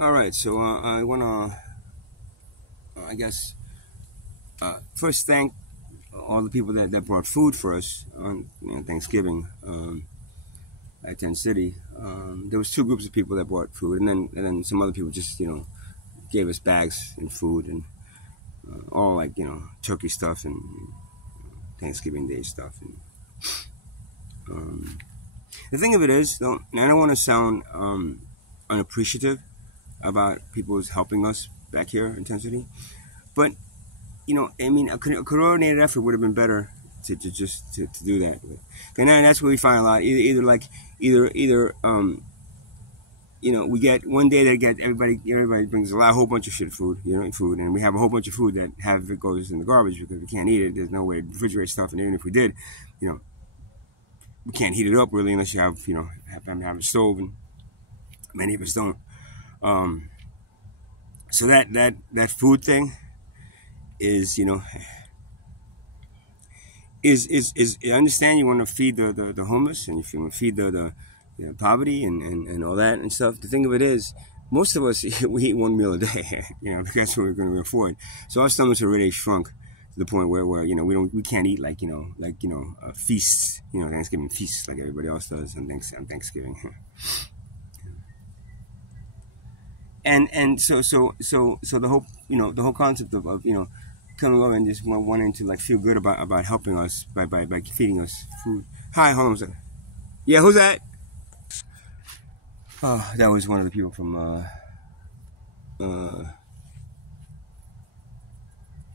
All right, so I want to, I guess, first thank all the people that brought food for us on Thanksgiving at Tent City. There was two groups of people that brought food, and then some other people just gave us bags and food and all like turkey stuff and Thanksgiving Day stuff. And the thing of it is, though, and I don't want to sound unappreciative about people who's helping us back here in Tent City, but I mean, a coordinated effort would have been better to do that. And then that's what we find a lot. Either we get one day that get everybody brings a whole bunch of shit food, food, and we have a whole bunch of food that half of it goes in the garbage because we can't eat it. There's no way to refrigerate stuff, and even if we did, you know, we can't heat it up really unless you have a stove, and many of us don't. Um, so that food thing is is I understand you want to feed the homeless and you want to feed the poverty and all that and stuff. The thing of it is, most of us we eat one meal a day, because that's what we're going to afford. So our stomachs are already shrunk to the point where we can't eat feasts, Thanksgiving feasts like everybody else does on Thanksgiving. And so the whole concept of coming over and just wanting to feel good about helping us by feeding us food. Hi, hold on a second. Yeah, who's that? Oh, that was one of the people from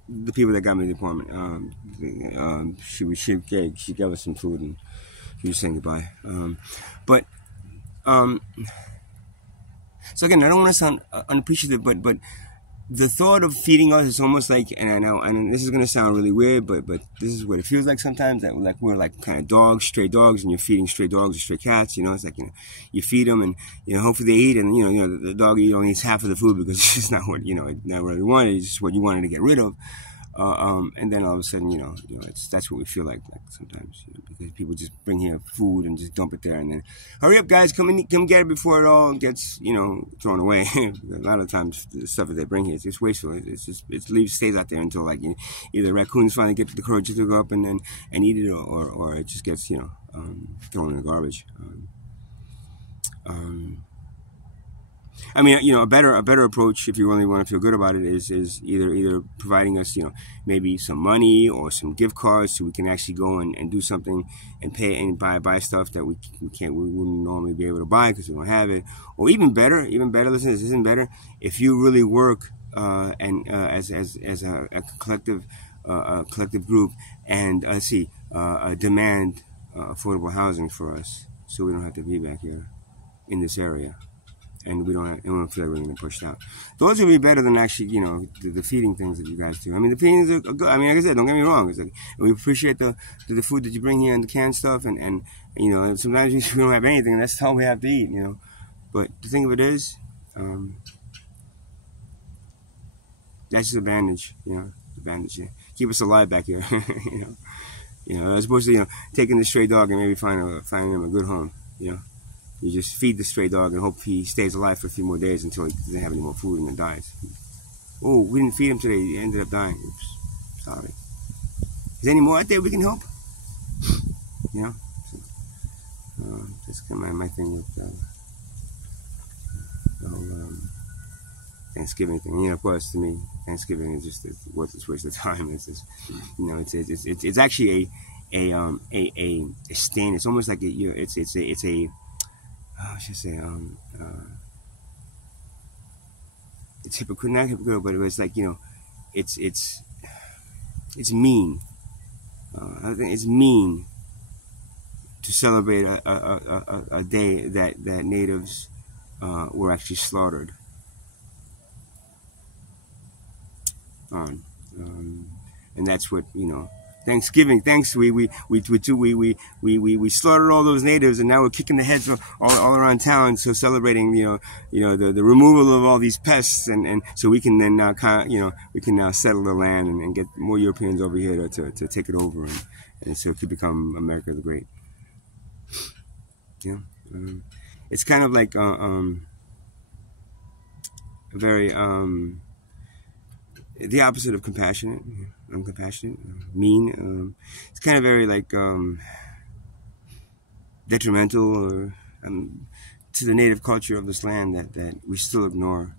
the people that got me the apartment. She gave us some food and she was saying goodbye. But so again, I don't want to sound unappreciative, but the thought of feeding us is almost like, and I know, and this is gonna sound really weird, but this is what it feels like sometimes. That we're like kind of dogs, stray dogs, and you're feeding stray dogs or stray cats. It's like you feed them, and hopefully they eat, and the dog only eats half of the food because it's just not what not what you wanted. It's just what you wanted to get rid of. And then all of a sudden, that's what we feel like sometimes, because people just bring here food and just dump it there, and then hurry up, guys, come get it before it all gets, thrown away. A lot of times, the stuff that they bring here is just wasteful. Stays out there until either raccoons finally get the courage to go up and eat it, or it just gets thrown in the garbage. I mean, a better approach, if you really want to feel good about it, is either providing us, maybe some money or some gift cards so we can actually go and do something and pay and buy stuff that we wouldn't normally be able to buy because we don't have it. Or even better, listen, this isn't better. If you really work and as a collective group and demand affordable housing for us, so we don't have to be back here in this area. And we don't feel like we're going to push out. Those would be better than actually, the feeding things that you guys do. I mean, the feedings are good. I mean, like I said, don't get me wrong. It's we appreciate the food that you bring here and the canned stuff, and sometimes we don't have anything, and that's all we have to eat, But the thing of it is, that's just a bandage, the bandage. Keep us alive back here, as opposed to taking the stray dog and maybe finding him a good home, You just feed the stray dog and hope he stays alive for a few more days until he doesn't have any more food and then dies. Oh, we didn't feed him today. He ended up dying. Oops. Sorry. Is there any more out there we can help? So, that's kind of my thing with the whole Thanksgiving thing. Of course, to me, Thanksgiving is just a worthless waste of time. It's just, it's actually a stain. It's almost like it's a I should say, it's not hypocritical, but it's like, it's mean. I think it's mean to celebrate a day that natives were actually slaughtered on, and that's what Thanksgiving, we slaughtered all those natives, and now we're kicking the heads all around town. So celebrating, the removal of all these pests, and so we can then now we can now settle the land and get more Europeans over here to take it over, and so it could become America the Great. It's kind of like very the opposite of compassionate, uncompassionate, mean. It's kind of very like detrimental or to the native culture of this land that we still ignore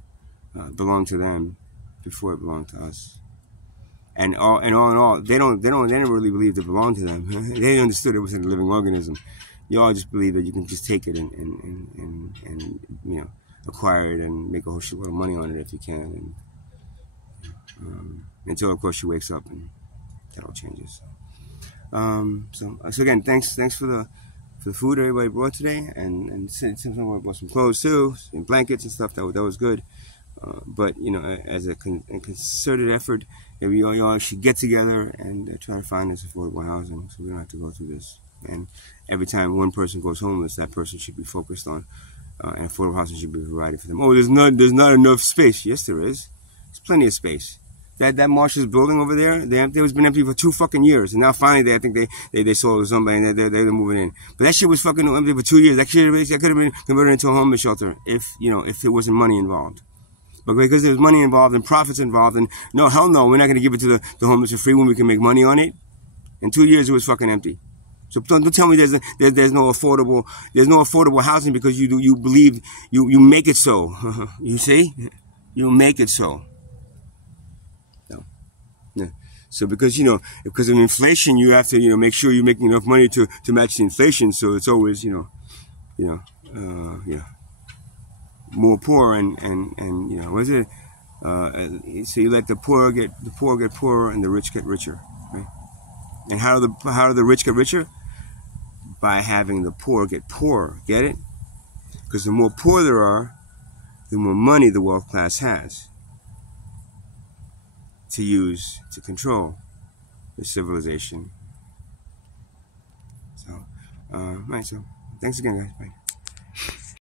belonged to them before it belonged to us. And all in all, they never really believed it belonged to them. They understood it was a living organism. You all just believe that you can just take it and acquire it and make a whole shitload of money on it if you can. And until of course she wakes up and that all changes. So again, thanks for the food everybody brought today, and someone brought some clothes too, and blankets and stuff. That was good. But as a concerted effort, we all should get together and try to find this affordable housing, so we don't have to go through this. And every time one person goes homeless, that person should be focused on, and affordable housing should be provided for them. Oh, there's not enough space. Yes, there is. There's plenty of space. That Marshall's building over there, it was been empty for 2 fucking years, and now finally I think they sold it to somebody and they're moving in. But that shit was fucking empty for 2 years. That could have been converted into a homeless shelter if there wasn't money involved. But because there's money involved and profits involved, and no, hell no, we're not going to give it to the homeless for free when we can make money on it. In 2 years, it was fucking empty. So don't tell me there's no affordable housing because you believe you make it so. You see, you make it so. No. Yeah. So because of inflation, you have to make sure you're making enough money to match the inflation. So it's always more poor and what is it? So you let the poor get poorer and the rich get richer, right? And how do the rich get richer? By having the poor get poorer. Get it? Because the more poor there are, the more money the wealth class has to use to control the civilization. So, right. So, thanks again, guys. Bye.